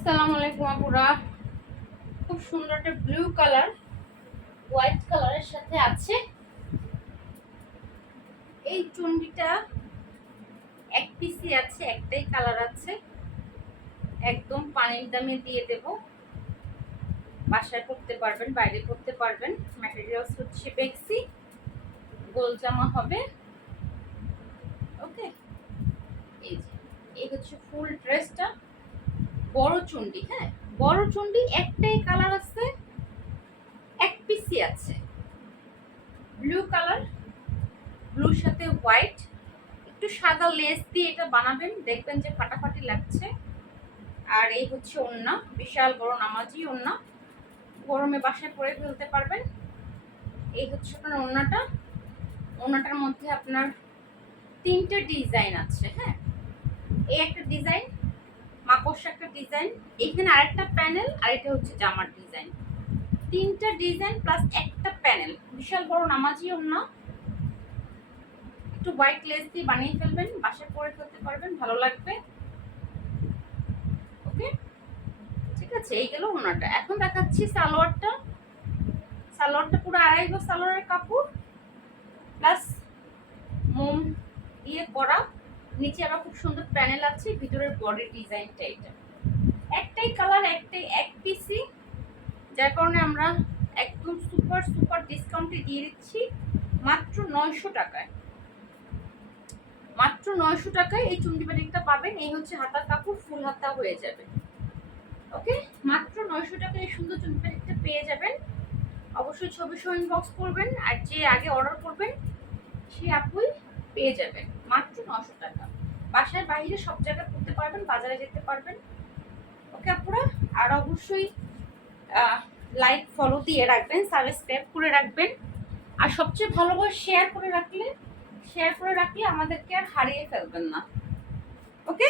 আসসালামু আলাইকুম আপুরা। খুব সুন্দর একটা ব্লু কালার হোয়াইট কালারের সাথে আছে। এই চুন্ডিটা এক পিসি আছে, একটাই কালার আছে। একদম পানির দামে দিয়ে দেব। বাসায় করতে পারবেন, বাইরে করতে পারবেন। ম্যাটেরিয়ালস হচ্ছে বেক্সি গোল জামা হবে। ওকে এই যে, এই হচ্ছে ফুল ড্রেসটা বড় চুন্ডি হ্যাঁ? বড় চুন্ডি একটাই কালার আছে, এক পিসি আছে। ব্লু কালার ব্লুর সাথে হোয়াইট একটু সাদা লেস দিয়ে এটা বানাবেন, দেখবেন যে ফাটাফাটি লাগছে। আর এই হচ্ছে ওন্না বিশাল বড় নামাজি ওন্না গরমে বাসায় পরে ফেলতে পারবেন। এই হচ্ছে আপনার ওন্নাটা ওন্নাটার মধ্যে আপনার তিনটে ডিজাইন আছে হ্যাঁ? এই একটা ডিজাইন মাকড়সা একটা ডিজাইন, এইখানে আরেকটা প্যানেল আর এটা হচ্ছে জামার ডিজাইন। তিনটা ডিজাইন প্লাস একটা প্যানেল। বিশাল বড় নামাজি না। একটু হোয়াইট লেস দিয়ে বানিয়ে ফেলবেন, বাসায় পরে ফেলতে পারবেন, ভালো লাগবে। ওকে ঠিক আছে, এই গেল ওনাটা। এখন দেখাচ্ছি সালোয়ারটা। সালোয়ারটা পুরো আড়াই গো সালোয়ারের কাপড়, প্লাস মোম দিয়ে করা। নিচে আবার খুব সুন্দর প্যানেল আছে, ভিতরের বডি ডিজাইনটা এটা। একটাই কালার একটাই এক পিসি যার কারণে আমরা একদম সুপার সুপার ডিসকাউন্টে দিয়ে দিচ্ছি মাত্র নয়শো টাকায়। মাত্র নয়শো টাকায় এই চুন্ডি বাটিকটা পাবেন, এই হচ্ছে হাতার কাপড়, ফুল হাতা হয়ে যাবে। ওকে মাত্র নয়শো টাকায় এই সুন্দর চুন্ডি বাটিকটা পেয়ে যাবেন। অবশ্যই ছবি সহ ইনবক্স করবেন, আর যে আগে অর্ডার করবেন, সে আপুই পেয়ে যাবেন, মাত্র নশো টাকা। বাসায় বাইরে সব জায়গায় করতে পারবেন, বাজারে যেতে পারবেন। ওকে আপুরা? আর অবশ্যই লাইক ফলো দিয়ে রাখবেন সাবস্ক্রাইব করে রাখবেন। আর সবচেয়ে ভালো করে শেয়ার করে রাখলে শেয়ার করে রাখলে আমাদেরকে আর হারিয়ে ফেলবেন না। ওকে?